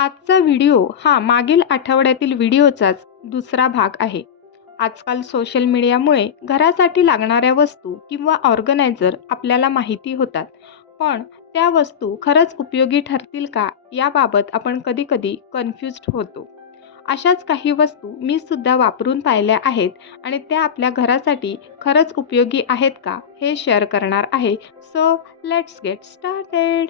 आजचा व्हिडिओ हा मागील आठवड्यातील व्हिडिओचाच दुसरा भाग आहे. आजकाल सोशल मीडियामुळे घरासाठी लागणाऱ्या वस्तू किंवा ऑर्गनायझर आपल्याला माहिती होतात. पण त्या वस्तू खरंच उपयोगी ठरतील का याबाबत आपण कधीकधी कन्फ्युज्ड होतो. अशाच काही वस्तू मी सुद्धा वापरून पाहिल्या आहेत आणि त्या आपल्या घरासाठी खरंच उपयोगी आहेत का हे शेअर करणार आहे. सो लेट्स गेट स्टार्टेड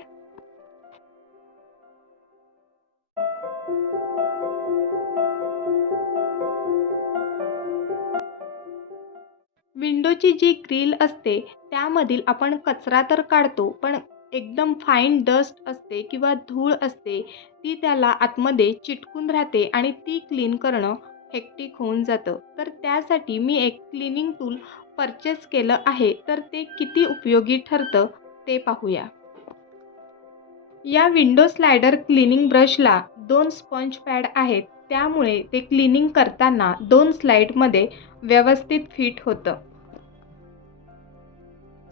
विंडोची जी ग्रिल असते त्यामधील आपण कचरा तर काढतो पण एकदम फाईन डस्ट असते किंवा धूळ असते ती त्याला आतमध्ये चिटकून राहते आणि ती क्लीन करणं हेक्टिक होऊन जातं. तर त्यासाठी मी एक क्लिनिंग टूल परचेस केलं आहे तर ते किती उपयोगी ठरतं ते पाहूया. या विंडो स्लायडर क्लिनिंग ब्रशला दोन स्पंज पॅड आहेत त्यामुळे ते क्लिनिंग करताना दोन स्लाईडमध्ये व्यवस्थित फिट होतं.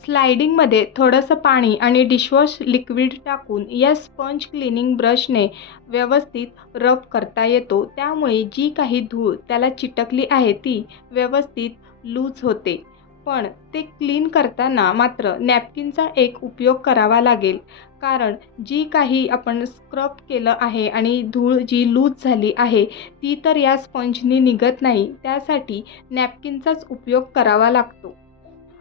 स्लायडिंगमध्ये थोडंसं पाणी आणि डिशवॉश लिक्विड टाकून या स्पंज क्लिनिंग ब्रशने व्यवस्थित रब करता येतो. त्यामुळे जी काही धूळ त्याला चिटकली आहे ती व्यवस्थित लूज होते. पण ते क्लीन करताना मात्र नॅपकिनचा एक उपयोग करावा लागेल. कारण जी काही आपण स्क्रब केलं आहे आणि धूळ जी लूज झाली आहे ती तर या स्पंजनी निघत नाही. त्यासाठी नॅपकिनचाच उपयोग करावा लागतो.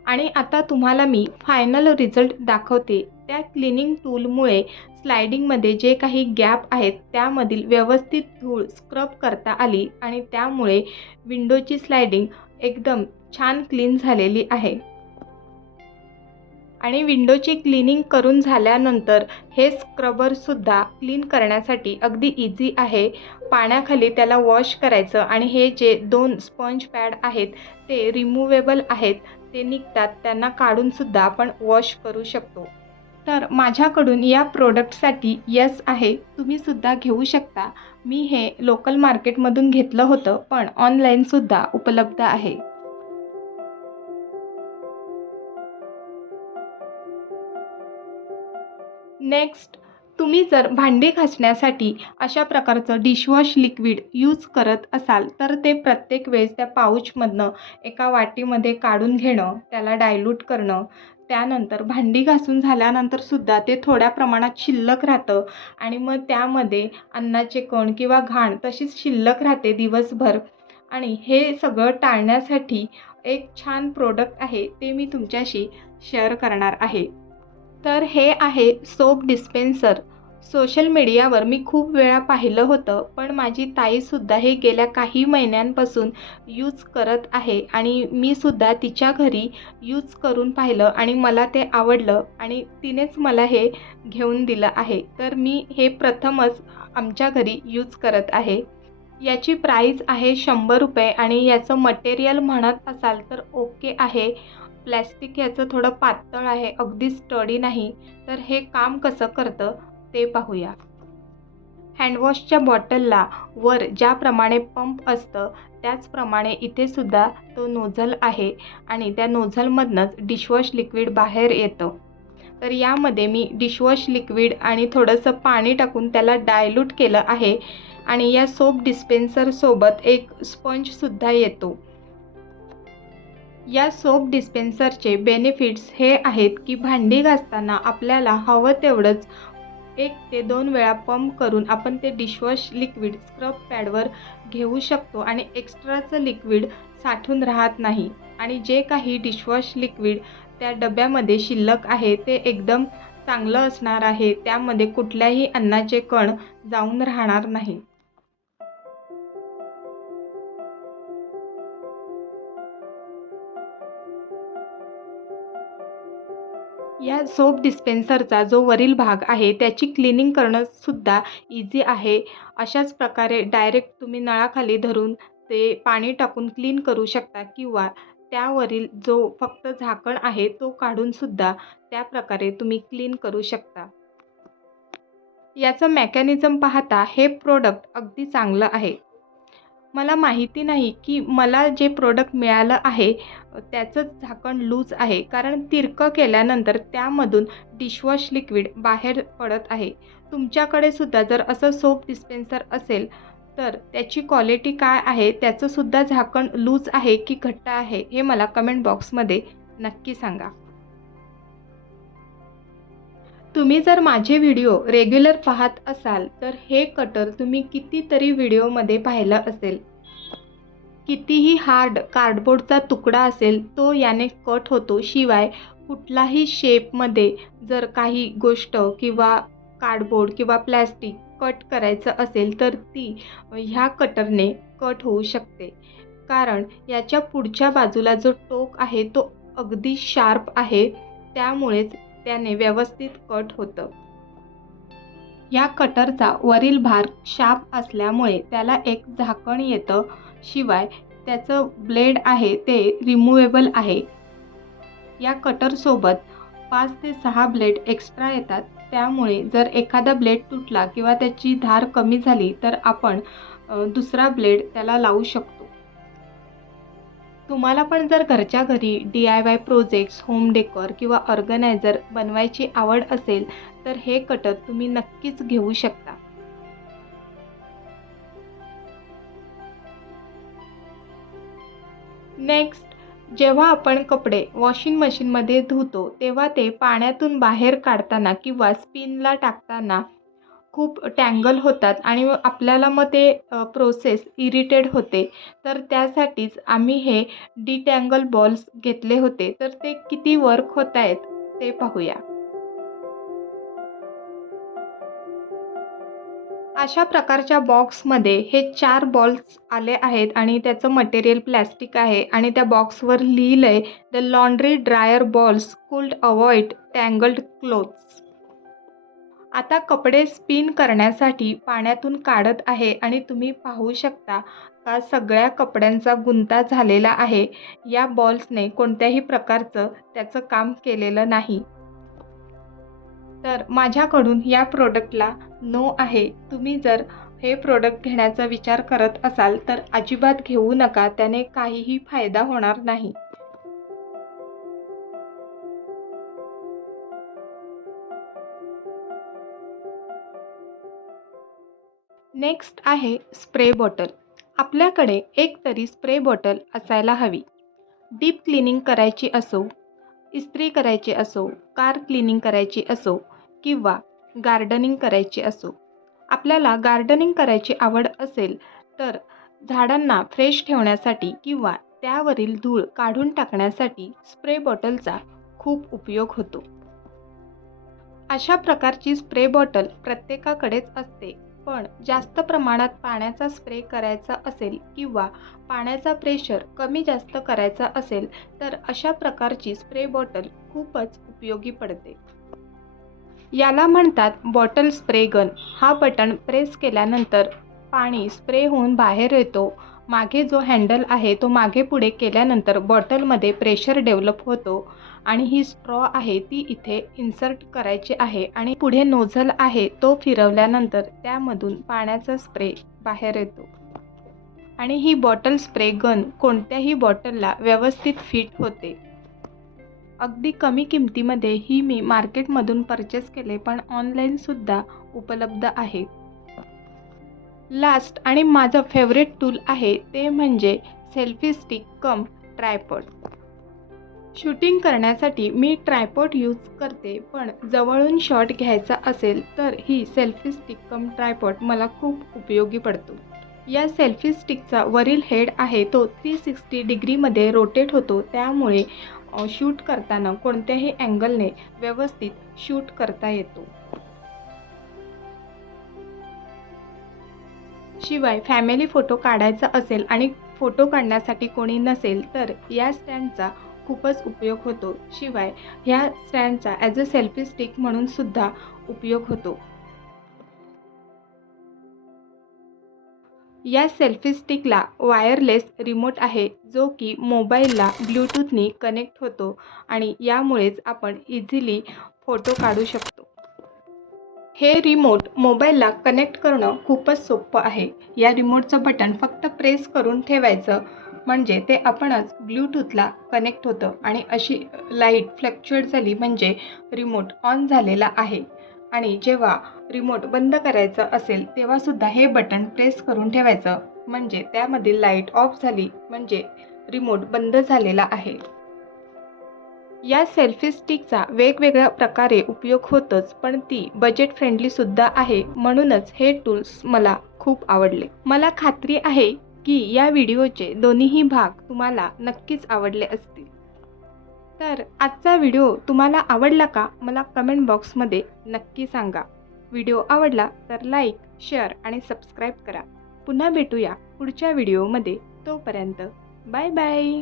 आणि आता तुम्हाला मी फायनल रिझल्ट दाखवते. त्या क्लिनिंग टूलमुळे स्लायडिंगमध्ये जे काही गॅप आहेत त्यामधील व्यवस्थित धूळ स्क्रब करता आली आणि त्यामुळे विंडोची स्लायडिंग एकदम छान क्लीन झालेली आहे. आणि विंडोची क्लिनिंग करून झाल्यानंतर हे स्क्रबरसुद्धा क्लीन करण्यासाठी अगदी इझी आहे. पाण्याखाली त्याला वॉश करायचं आणि हे जे दोन स्पंज पॅड आहेत ते रिमूवेबल आहेत ते निघतात त्यांना काढूनसुद्धा आपण वॉश करू शकतो. तर माझ्याकडून या प्रोडक्टसाठी यस आहे तुम्हीसुद्धा घेऊ शकता. मी हे लोकल मार्केटमधून घेतलं होतं पण ऑनलाईनसुद्धा उपलब्ध आहे. नेक्स्ट तुम्ही जर भांडी घासण्यासाठी अशा प्रकारचं डिशवॉश लिक्विड यूज करत असाल तर ते प्रत्येक वेळेस त्या पाऊचमधनं एका वाटीमध्ये काढून घेणं त्याला डायल्यूट करणं त्यानंतर भांडी घासून झाल्यानंतरसुद्धा ते थोड्या प्रमाणात शिल्लक राहतं आणि मग त्यामध्ये अन्नाचे कण किंवा घाण तशीच शिल्लक राहते दिवसभर. आणि हे सगळं टाळण्यासाठी एक छान प्रोडक्ट आहे ते मी तुमच्याशी शेअर करणार आहे. तर हे आहे सोप डिस्पेन्सर सोशल मीडियावर मी खूप वेळा पाहिलं होतं पण माझी ताईसुद्धा हे गेल्या काही महिन्यांपासून यूज करत आहे आणि मी सुद्धा तिच्या घरी यूज करून पाहिलं आणि मला ते आवडलं आणि तिनेच मला हे घेऊन दिलं आहे. तर मी हे प्रथमच आमच्या घरी यूज करत आहे. याची प्राईज आहे शंभर रुपये आणि याचं मटेरियल म्हणत असाल तर ओके आहे. प्लॅस्टिक याचं थोडं पातळ आहे अगदी स्टडी नाही तर हे काम कसं करतं ते पाहूया. हँडवॉशच्या बॉटलला वर ज्याप्रमाणे पंप असतं त्याचप्रमाणे इथेसुद्धा तो नोझल आहे आणि त्या नोझलमधनंच डिशवॉश लिक्विड बाहेर येतं. तर यामध्ये मी डिशवॉश लिक्विड आणि थोडंसं पाणी टाकून त्याला डायल्यूट केलं आहे आणि या सोप डिस्पेन्सरसोबत एक स्पंजसुद्धा येतो. या सोप डिस्पेन्सरचे बेनिफिट्स हे आहेत की भांडी घासताना आपल्याला हवं तेवढंच एक ते दोन वेळा पंप करून आपण ते डिशवॉश लिक्विड स्क्रब पॅडवर घेऊ शकतो आणि एक्स्ट्राचं लिक्विड साठून राहत नाही. आणि जे काही डिशवॉश लिक्विड त्या डब्यामध्ये शिल्लक आहे ते एकदम चांगलं असणार आहे. त्यामध्ये कुठल्याही अन्नाचे कण जाऊन राहणार नाही. या सोप डिस्पेन्सरचा जो वरील भाग आहे त्याची क्लिनिंग करणंसुद्धा इझी आहे. अशाच प्रकारे डायरेक्ट तुम्ही नळाखाली धरून ते पाणी टाकून क्लीन करू शकता किंवा त्यावरील जो फक्त झाकण आहे तो काढूनसुद्धा त्या प्रकारे तुम्ही क्लीन करू शकता. याचं मेकॅनिझम पाहता हे प्रोडक्ट अगदी चांगलं आहे. मला माहिती नाही की मला जे प्रोडक्ट मिळालं आहे त्याचंच झाकण लूज आहे. कारण तिरकं केल्यानंतर त्यामधून डिशवॉश लिक्विड बाहेर पडत आहे. तुमच्याकडे सुद्धा जर असं सोप डिस्पेन्सर असेल तर त्याची क्वालिटी काय आहे? त्याचंसुद्धा झाकण लूज आहे की घट्ट आहे? हे मला कमेंट बॉक्समध्ये नक्की सांगा. तुम्ही जर माझे व्हिडिओ रेग्युलर पाहत असाल तर हे कटर तुम्ही कितीतरी व्हिडिओमध्ये पाहिलं असेल. कितीही हार्ड कार्डबोर्डचा तुकडा असेल तो याने कट होतो. शिवाय कुठलाही शेपमध्ये जर काही गोष्ट किंवा कार्डबोर्ड किंवा प्लॅस्टिक कट करायचं असेल तर ती ह्या कटरने कट होऊ शकते. कारण याच्या पुढच्या बाजूला जो टोक आहे तो अगदी शार्प आहे. त्यामुळेच त्याने व्यवस्थित कट होतं. या कटरचा वरील भाग शाप असल्यामुळे त्याला एक झाकण येतं. शिवाय त्याचं ब्लेड आहे ते रिमूवेबल आहे. या कटरसोबत पाच ते सहा ब्लेड एक्स्ट्रा येतात. त्यामुळे जर एखादा ब्लेड तुटला किंवा त्याची धार कमी झाली तर आपण दुसरा ब्लेड त्याला लावू शकतो. तुम्हाला पण जर घरच्या घरी D I Y projects home decor किंवा ऑर्गनायझर बनवायची आवड असेल तर हे कटर तुम्ही नक्कीच घेऊ शकता. नेक्स्ट जेव्हा आपण कपडे वॉशिंग मशीनमध्ये धुतो तेव्हा ते पाण्यातून बाहेर काढताना किंवा स्पिनला टाकताना खूप टँगल होतात आणि आपल्याला मग ते प्रोसेस इरिटेड होते. तर त्यासाठीच आम्ही हे डिटँगल बॉल्स घेतले होते. तर ते किती वर्क होत आहेत ते पाहूया. अशा प्रकारच्या बॉक्समध्ये हे चार बॉल्स आले आहेत आणि त्याचं मटेरियल प्लॅस्टिक आहे आणि त्या बॉक्सवर लिहिलं आहे the laundry dryer balls could avoid tangled clothes आता कपडे स्पिन करण्यासाठी पाण्यातून काढत आहे आणि तुम्ही पाहू शकता का सगळ्या कपड्यांचा गुंता झालेला आहे. या बॉल्सने कोणत्याही प्रकारचं त्याचं काम केलेलं नाही. तर माझ्याकडून या प्रोडक्टला नो आहे. तुम्ही जर हे प्रोडक्ट घेण्याचा विचार करत असाल तर अजिबात घेऊ नका. त्याने काहीही फायदा होणार नाही. नेक्स्ट आहे स्प्रे बॉटल. आपल्याकडे एक तरी स्प्रे बॉटल असायला हवी. डीप क्लिनिंग करायची असो इस्त्री करायची असो कार क्लिनिंग करायची असो किंवा गार्डनिंग करायची असो. आपल्याला गार्डनिंग करायची आवड असेल तर झाडांना फ्रेश ठेवण्यासाठी किंवा त्यावरील धूळ काढून टाकण्यासाठी स्प्रे बॉटलचा खूप उपयोग होतो. अशा प्रकारची स्प्रे बॉटल प्रत्येकाकडेच असते. पण जास्त प्रमाणात पाण्याचा स्प्रे करायचा असेल किंवा पाण्याचा प्रेशर कमी जास्त करायचा असेल तर अशा प्रकारची स्प्रे बॉटल खूपच उपयोगी पडते. याला म्हणतात बॉटल स्प्रे गन. हा बटन प्रेस केल्यानंतर पाणी स्प्रे होऊन बाहेर येतो मागे जो हँडल आहे तो मागे पुढे केल्यानंतर बॉटलमध्ये प्रेशर डेव्हलप होतो आणि ही स्ट्रॉ आहे ती इथे इन्सर्ट करायची आहे आणि पुढे नोझल आहे तो फिरवल्यानंतर त्यामधून पाण्याचा स्प्रे बाहेर येतो. आणि ही बॉटल स्प्रे गन कोणत्याही बॉटलला व्यवस्थित फिट होते. अगदी कमी किमतीमध्ये ही मी मार्केटमधून परचेस केले पण ऑनलाईनसुद्धा उपलब्ध आहे. लास्ट आणि माझं फेवरेट टूल आहे ते म्हणजे selfie stick cum tripod shooting करण्यासाठी मी ट्रायपॉड यूज करते पण जवळून शॉट घ्यायचा असेल तर ही सेल्फी स्टिक कम ट्रायपॉड मला खूप उपयोगी पडतो. या सेल्फी स्टिकचा वरील हेड आहे तो थ्री सिक्स्टी डिग्रीमध्ये रोटेट होतो त्यामुळे शूट करताना कोणत्याही अँगलने व्यवस्थित शूट करता येतो. शिवाय फॅमिली फोटो काढायचा असेल आणि फोटो काढण्यासाठी कोणी नसेल तर या स्टँडचा खूपच उपयोग होतो. शिवाय ह्या स्टँडचा ॲज अ सेल्फी स्टिक म्हणून सुद्धा उपयोग होतो. या सेल्फी स्टिकला वायरलेस रिमोट आहे जो की मोबाईलला ब्ल्यूटूथनी कनेक्ट होतो आणि यामुळेच आपण इझिली फोटो काढू शकतो. हे रिमोट मोबाईलला कनेक्ट करणं खूपच सोपं आहे. या रिमोटचं बटन फक्त प्रेस करून ठेवायचं म्हणजे ते आपणच ब्ल्यूटूथला कनेक्ट होतं आणि अशी लाइट फ्लक्च्युएट झाली म्हणजे रिमोट ऑन झालेला आहे. आणि जेव्हा रिमोट बंद करायचं असेल तेव्हासुद्धा हे बटन प्रेस करून ठेवायचं. म्हणजे त्यामधील लाइट ऑफ झाली म्हणजे रिमोट बंद झालेला आहे. या सेल्फी स्टिकचा वेगवेगळ्या प्रकारे उपयोग होतोच पण ती बजेट फ्रेंडलीसुद्धा आहे. म्हणूनच हे टूल्स मला खूप आवडले. मला खात्री आहे की या व्हिडिओचे दोन्हीही भाग तुम्हाला नक्कीच आवडले असतील. तर आजचा व्हिडिओ तुम्हाला आवडला का? मला कमेंट बॉक्समध्ये नक्की सांगा. व्हिडिओ आवडला तर लाईक शेअर आणि सबस्क्राईब करा. पुन्हा भेटूया पुढच्या व्हिडिओमध्ये तोपर्यंत बाय बाय